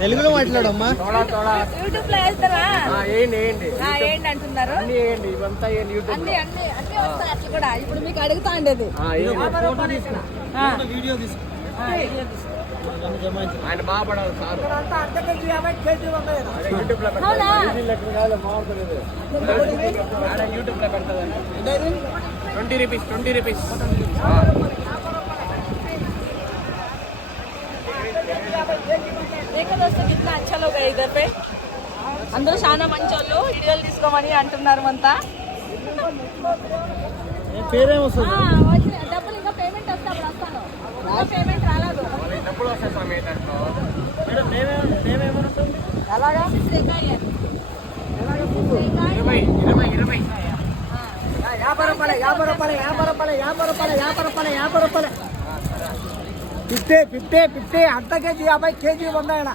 తెలుగులో మాట్లాడమ్మా. యూట్యూబ్ లో వేస్తారా? ఏంటి అంటున్నారు? అన్ని వస్తాయి అట్లా కూడా. ఇప్పుడు మీకు అడుగుతా ఉండేది వీడియో తీసుకో. ఆయన బాగుపడాలి సార్. యూట్యూబ్ లో పెడతాదండి. 20 రూపీస్. देखो दोस्तों कितना अच्छा लोग है इधर पे. అందరూ చాలా మంచి వాళ్ళు. వీడియోలు తీసుకోమని అంటున్నారు అంతా. పేరేమొస్తుంది? డబ్బులు ఇంకా పేమెంట్ వస్తే అప్పుడు వస్తాను. ఇంకా పేమెంట్ రాలేదు. డబ్బులు వస్తాయి స్వామి. అలాగా 50 అర్ధ కేజీ 50 కేజీ 100